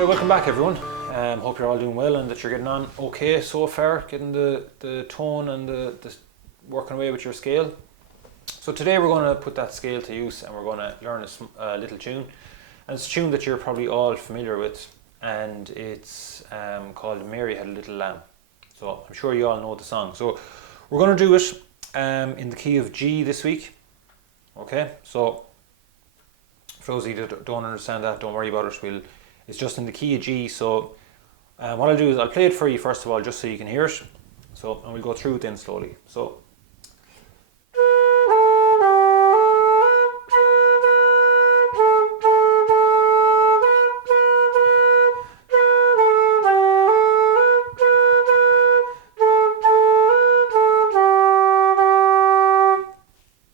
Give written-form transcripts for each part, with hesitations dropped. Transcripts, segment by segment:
Okay, welcome back everyone. Hope you're all doing well and that you're getting on okay so far, getting the tone and the working away with your scale. So today we're going to put that scale to use and we're going to learn a little tune. And it's a tune that you're probably all familiar with, and it's called Mary Had a Little Lamb. So I'm sure you all know the song. So we're going to do it in the key of G this week. Okay, so for those of you that don't understand that, don't worry about it. It's just in the key of G. So what I'll do is I'll play it for you first of all, just so you can hear it. So, and we'll go through it then slowly. So.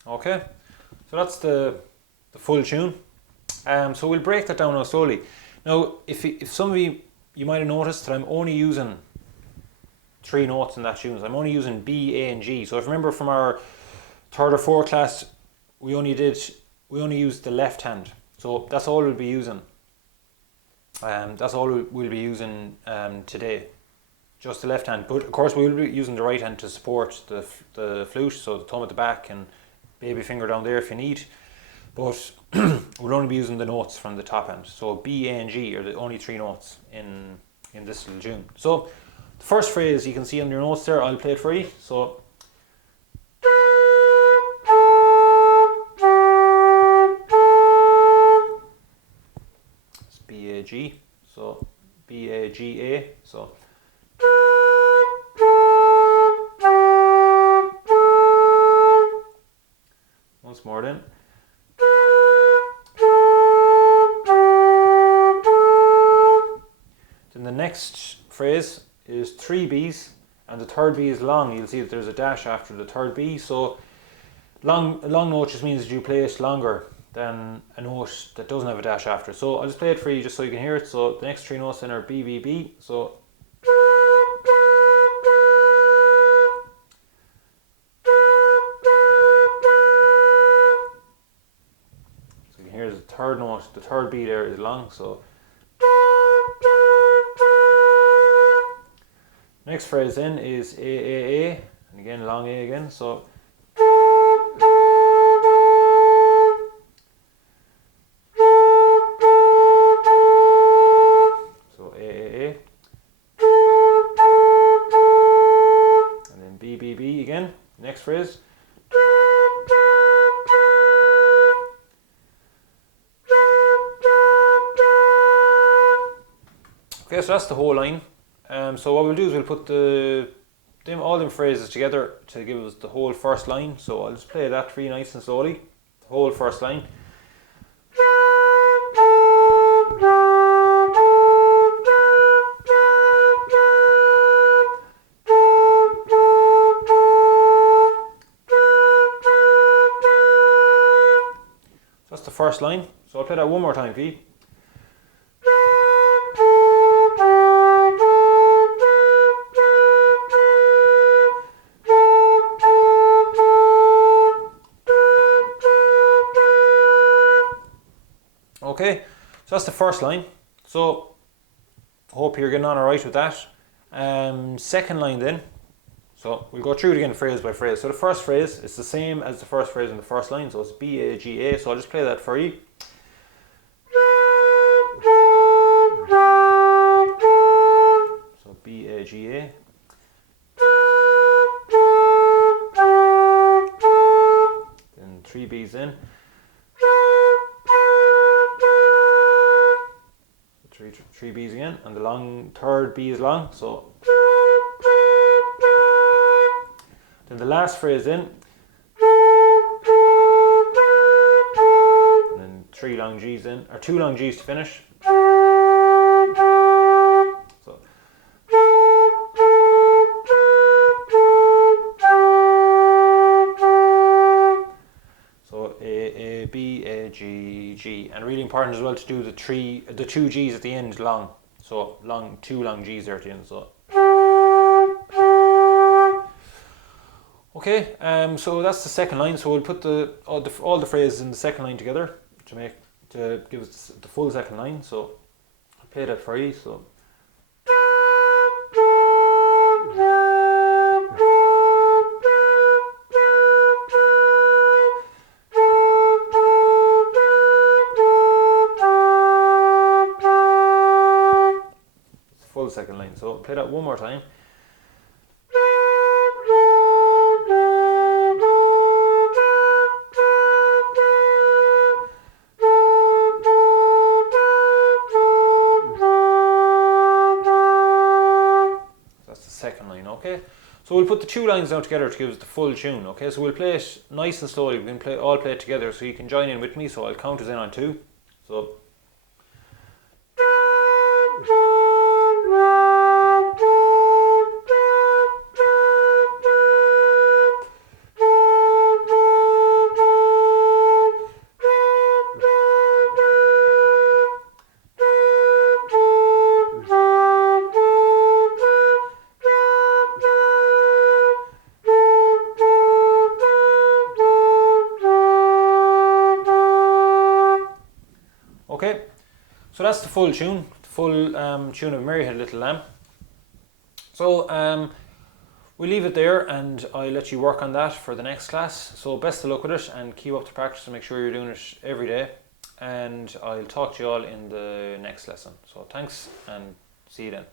Okay, so that's the full tune. So we'll break that down now slowly. Now, if some of you might have noticed that I'm only using 3 notes in that tune. So I'm only using B, A, and G. So if you remember from our 3rd or 4th class, we only used the left hand. So that's all we'll be using. That's all we'll be using today, just the left hand. But of course, we'll be using the right hand to support the flute. So the thumb at the back and baby finger down there if you need. But we'll only be using the notes from the top end. So B, A, and G are the only 3 notes in this little tune. So the first phrase you can see on your notes there, I'll play it for you. So it's B, A, G. So B, A, G, A. So once more then. Then the next phrase is 3 B's, and the 3rd B is long. You'll see that there's a dash after the 3rd B. So a long note just means that you play it longer than a note that doesn't have a dash after. So I'll just play it for you just so you can hear it. So the next 3 notes then are B, B, B. So you can hear the 3rd note, the 3rd B there is long. So next phrase then is A, A, A, and again long A again. So A, A, A, and then B, B, B again. Next phrase. Okay, so that's the whole line. So what we'll do is we'll put all them phrases together to give us the whole first line. So I'll just play that for you nice and slowly. The whole first line. So that's the first line. So I'll play that one more time for you. Okay, so that's the first line. So hope you're getting on alright with that. Second line then. So we'll go through it again phrase by phrase. So the first phrase is the same as the first phrase in the first line. So it's B, A, G, A. So I'll just play that for you. So B, A, G, A. Then 3 B's in. 3 B's again, and the long 3rd B is long. So then the last phrase in, and then 3 long G's in, or 2 long G's to finish. So A, B, A, G, G, and really important as well to do the 2 G's at the end long. So 2 long G's there at the end. So okay, so that's the second line. So we'll put all the phrases in the second line together to give us the full second line. So I'll play that for you. So. Full second line. So play that one more time. That's the second line, okay? So we'll put the two lines down together to give us the full tune, okay? So we'll play it nice and slowly. We can all play it together, so you can join in with me. So I'll count us in on 2. So. Okay, so that's the full tune, tune of Mary Had a Little Lamb. So we'll leave it there, and I'll let you work on that for the next class. So best of luck with it, and keep up the practice and make sure you're doing it every day. And I'll talk to you all in the next lesson. So thanks, and see you then.